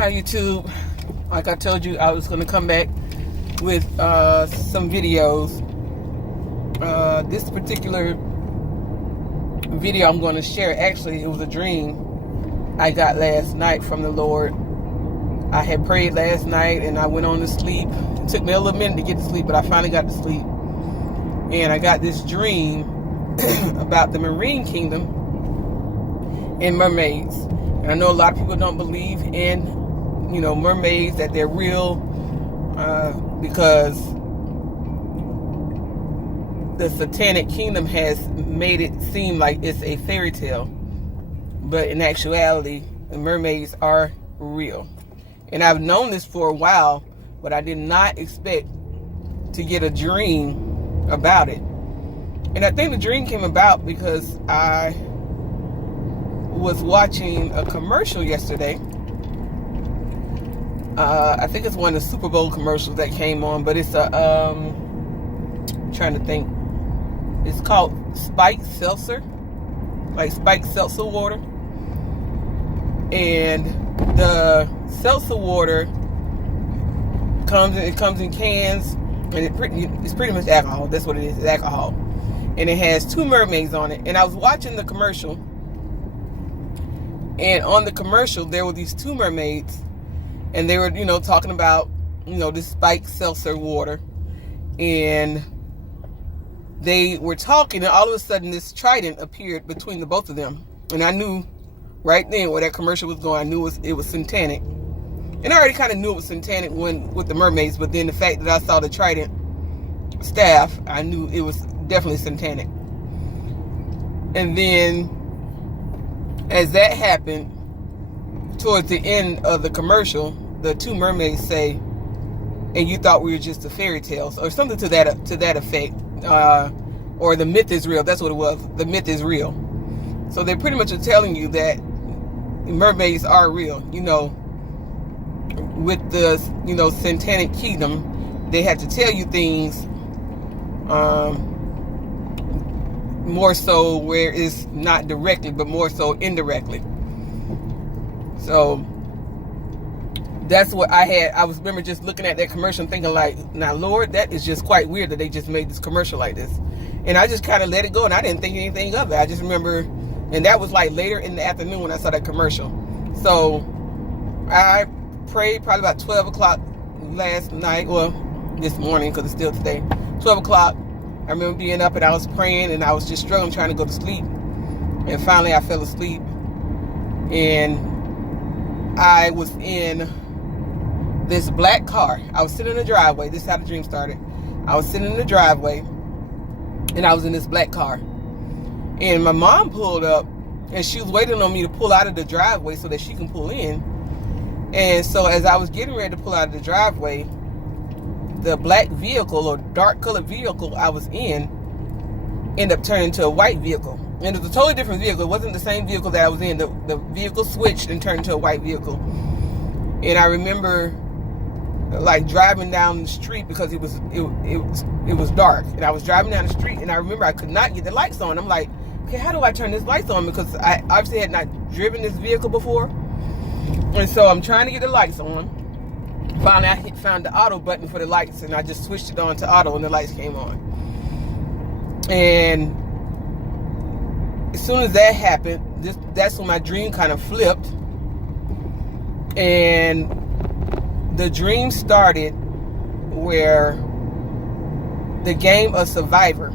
Hi YouTube. Like I told you, I was going to come back with some videos. This particular video I'm going to share, actually, it was a dream I got last night from the Lord. I had prayed last night and I went on to sleep. It took me a little minute to get to sleep, but I finally got to sleep. And I got this dream about the marine kingdom and mermaids. And I know a lot of people don't believe in, mermaids, that they're real, because the satanic kingdom has made it seem like it's a fairy tale. But in actuality, the mermaids are real. And I've known this for a while, but I did not expect to get a dream about it. And I think the dream came about because I was watching a commercial yesterday. I think it's one of the Super Bowl commercials that came on, but it's I'm trying to think. It's called Spiked Seltzer, like spiked seltzer water. And the seltzer water comes in cans, and it's pretty much alcohol. That's what it is. It's alcohol. And it has two mermaids on it. And I was watching the commercial, and on the commercial there were these two mermaids, and they were, talking about, this spiked seltzer water. And they were talking, and all of a sudden this trident appeared between the both of them. And I knew right then where that commercial was going. I knew it was satanic. And I already kind of knew it was satanic with the mermaids, but then the fact that I saw the trident staff, I knew it was definitely satanic. And then as that happened, towards the end of the commercial, the two mermaids say, "And you thought we were just a fairy tale," or something to that effect, or the myth is real. That's what it was. The myth is real. So they pretty much are telling you that mermaids are real. With the satanic kingdom, they had to tell you things more so where it's not directly, but more so indirectly. So that's what I had. I remember just looking at that commercial and thinking, like, now Lord, that is just quite weird that they just made this commercial like this. And I just kind of let it go, and I didn't think anything of it. I just remember, and that was like later in the afternoon when I saw that commercial. So I prayed probably about 12 o'clock last night, well, this morning, because it's still today, 12 o'clock. I remember being up and I was praying, and I was just struggling trying to go to sleep. And finally I fell asleep, and I was in this black car. I was sitting in the driveway. This is how the dream started. I was sitting in the driveway, and I was in this black car. And my mom pulled up, and she was waiting on me to pull out of the driveway so that she can pull in. And so as I was getting ready to pull out of the driveway, the black vehicle, or dark colored vehicle I was in, ended up turning into a white vehicle. And it was a totally different vehicle. It wasn't the same vehicle that I was in. The vehicle switched and turned into a white vehicle. And I remember like driving down the street because it was dark. And I was driving down the street, and I remember I could not get the lights on. I'm like, okay, how do I turn this lights on? Because I obviously had not driven this vehicle before. And so I'm trying to get the lights on. Finally, I found the auto button for the lights, and I just switched it on to auto, and the lights came on. And as soon as that happened, that's when my dream kind of flipped. And the dream started where the game of Survivor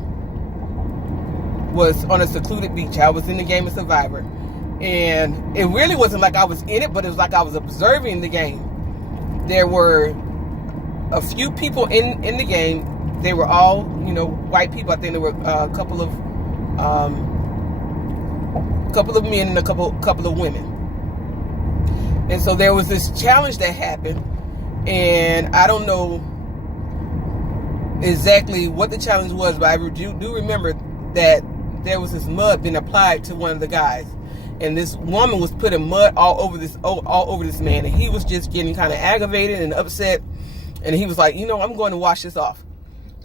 was on a secluded beach. I was in the game of Survivor. And it really wasn't like I was in it, but it was like I was observing the game. There were a few people in the game. They were all, white people. I think there were a couple of men and a couple of women. And so there was this challenge that happened, and I don't know exactly what the challenge was, but I do remember that there was this mud being applied to one of the guys. And this woman was putting mud all over this man, and he was just getting kind of aggravated and upset. And he was like, I'm going to wash this off.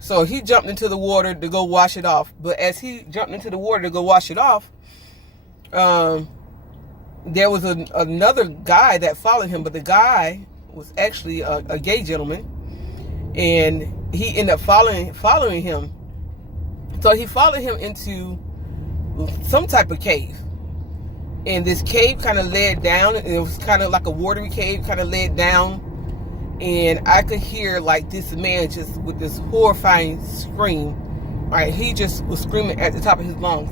So he jumped into the water to go wash it off. But as he jumped into the water to go wash it off, there was another guy that followed him, but the guy was actually a gay gentleman, and he ended up following him. So he followed him into some type of cave, and this cave kind of led down. It was kind of like a watery cave, kind of led down, and I could hear like this man just with this horrifying scream. All right, he just was screaming at the top of his lungs,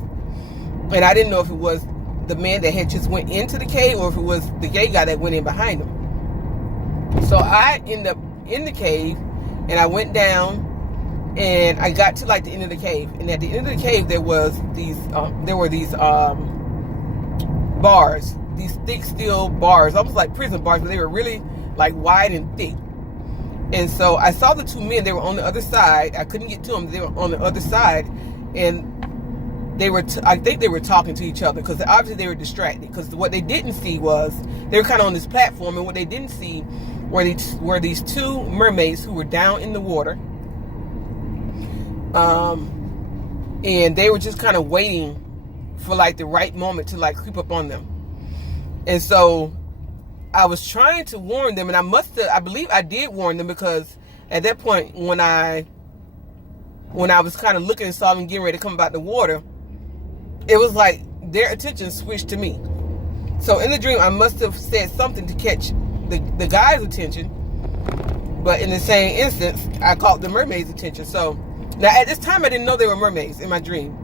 and I didn't know if it was the man that had just went into the cave or if it was the gay guy that went in behind him. So I ended up in the cave, and I went down, and I got to like the end of the cave, and at the end of the cave there were these bars, these thick steel bars, almost like prison bars, but they were really like wide and thick. And so I saw the two men. They were on the other side. I couldn't get to them. They were on the other side, and they were I think they were talking to each other, because obviously they were distracted, because what they didn't see was they were kind of on this platform, and what they didn't see were these two mermaids who were down in the water, and they were just kind of waiting for like the right moment to like creep up on them. And so I was trying to warn them, and I believe I did warn them, because at that point when I was kind of looking and saw them getting ready to come about the water, it was like their attention switched to me. So in the dream, I must have said something to catch the guy's attention, but in the same instance, I caught the mermaid's attention. So now at this time, I didn't know they were mermaids in my dream.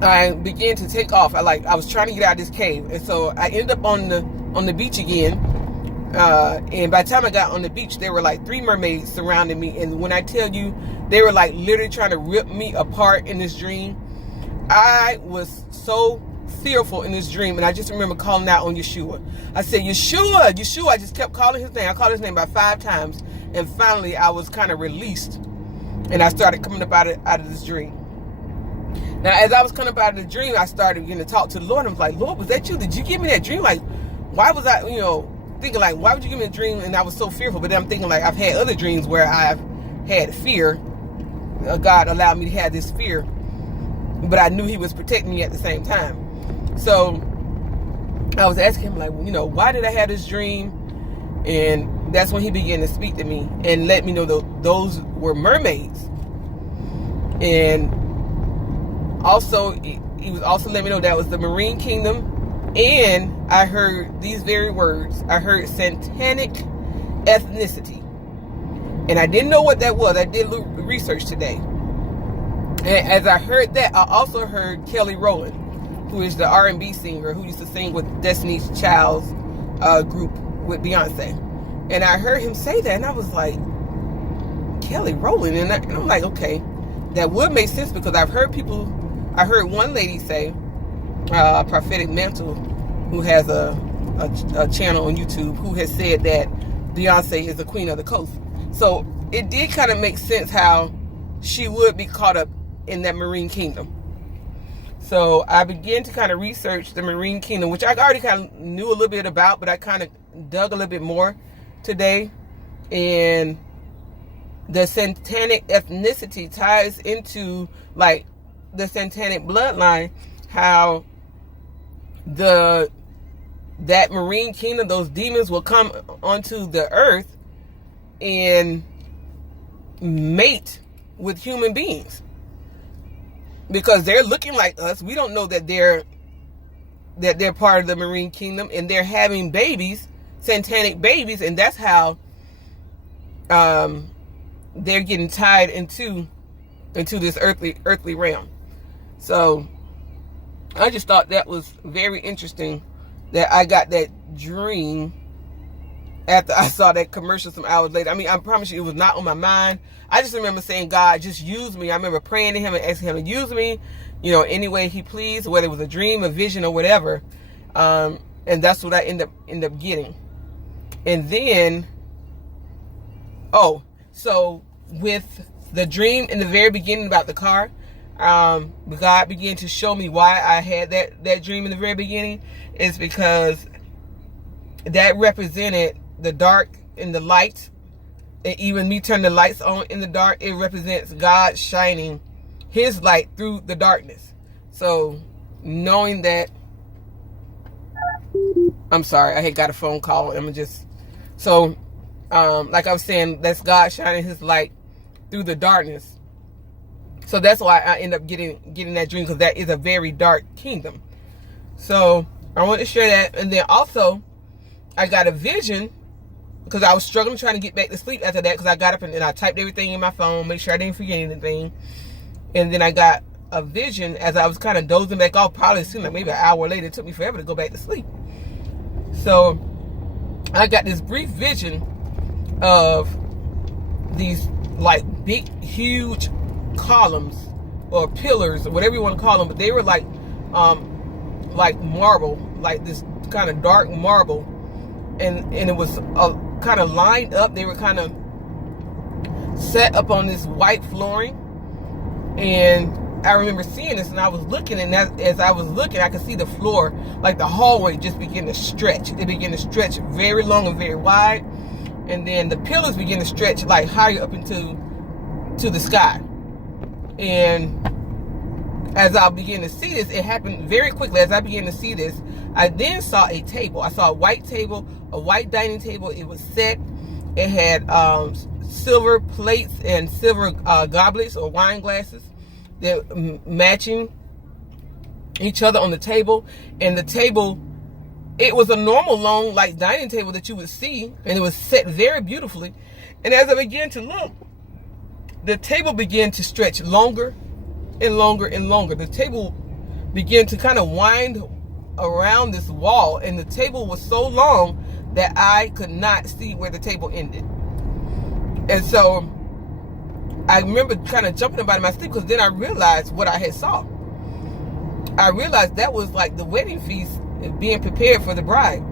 I began to take off. I was trying to get out of this cave, and so I ended up on the beach again. And by the time I got on the beach, there were like 3 mermaids surrounding me. And when I tell you, they were like literally trying to rip me apart in this dream. I was so fearful in this dream, and I just remember calling out on Yeshua. I said, Yeshua, Yeshua. I just kept calling his name. I called his name about 5 times, and finally I was kind of released, and I started coming up out of this dream. Now, as I was coming up out of the dream, I started beginning to talk to the Lord. I was like, Lord, was that you? Did you give me that dream? Like, why was I, thinking like, why would you give me a dream? And I was so fearful. But then I'm thinking like, I've had other dreams where I've had fear. God allowed me to have this fear, but I knew he was protecting me at the same time. So I was asking him like, why did I have this dream? And that's when he began to speak to me and let me know those were mermaids. And also, he was also letting me know that was the marine kingdom. And I heard these very words. I heard satanic ethnicity. And I didn't know what that was. I did a little research today. And as I heard that, I also heard Kelly Rowland, who is the R&B singer who used to sing with Destiny's Child's group with Beyonce. And I heard him say that, and I was like, Kelly Rowland? And I'm like, okay, that would make sense, because I heard one lady say, Prophetic Mantle, who has a channel on YouTube, who has said that Beyonce is the queen of the coast. So it did kind of make sense how she would be caught up in that marine kingdom. So I began to kind of research the marine kingdom, which I already kind of knew a little bit about, but I kind of dug a little bit more today. And the satanic ethnicity ties into like the satanic bloodline, how that marine kingdom, those demons will come onto the earth and mate with human beings, because they're looking like us. We don't know that they're part of the marine kingdom, and they're having babies, satanic babies, and that's how they're getting tied into this earthly realm. So I just thought that was very interesting that I got that dream after I saw that commercial some hours later. I mean, I promise you, it was not on my mind. I just remember saying, God, just use me. I remember praying to him and asking him to use me, any way he pleased, whether it was a dream, a vision, or whatever. And that's what I end up getting. And then, so with the dream in the very beginning about the car, God began to show me why I had that dream in the very beginning. Is because that represented the dark and the light, and even me turning the lights on in the dark. It represents God shining his light through the darkness. So knowing that I'm sorry, I had got a phone call, and I'm just, so, like I was saying, that's God shining his light through the darkness. So that's why I end up getting that dream, because that is a very dark kingdom. So I want to share that. And then also, I got a vision, because I was struggling trying to get back to sleep after that, because I got up and I typed everything in my phone, make sure I didn't forget anything. And then I got a vision as I was kind of dozing back off. Probably seemed like maybe an hour later. It took me forever to go back to sleep. So I got this brief vision of these like big, huge columns or pillars or whatever you want to call them, but they were like marble, like this kind of dark marble, and it was kind of lined up. They were kind of set up on this white flooring, and I remember seeing this, and I was looking, and as I was looking, I could see the floor, like the hallway, just begin to stretch. It began to stretch very long and very wide, and then the pillars began to stretch like higher up into the sky. And as I began to see this, it happened very quickly. As I began to see this, I then saw a table. I saw a white table, a white dining table. It was set. It had silver plates and silver goblets or wine glasses that matching each other on the table. And the table, it was a normal long like dining table that you would see, and it was set very beautifully. And as I began to look, the table began to stretch longer and longer and longer. The table began to kind of wind around this wall, and the table was so long that I could not see where the table ended. And so I remember kind of jumping up out of my sleep, because then I realized what I had saw. I realized that was like the wedding feast being prepared for the bride.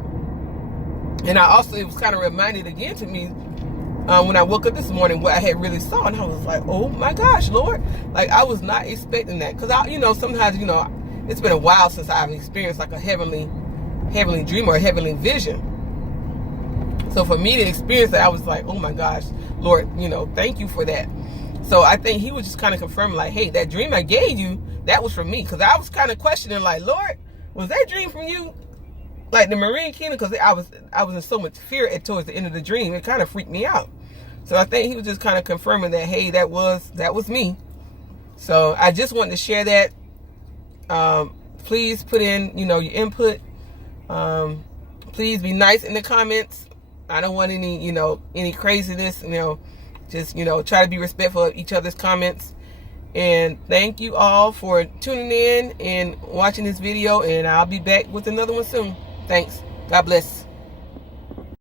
And I also, it was kind of reminded again to me when I woke up this morning what I had really saw, and I was like, oh my gosh, Lord, like I was not expecting that, because sometimes it's been a while since I've experienced like a heavenly dream or a heavenly vision. So for me to experience that, I was like, oh my gosh, Lord, thank you for that. So I think he was just kind of confirming, like, hey, that dream I gave you, that was from me, because I was kind of questioning, like, Lord, was that dream from you? Like the Marine Kingdom, because I was in so much fear towards the end of the dream. It kind of freaked me out. So I think he was just kind of confirming that, hey, that was me. So I just wanted to share that. Please put in, your input. Please be nice in the comments. I don't want any craziness. Just try to be respectful of each other's comments. And thank you all for tuning in and watching this video. And I'll be back with another one soon. Thanks. God bless.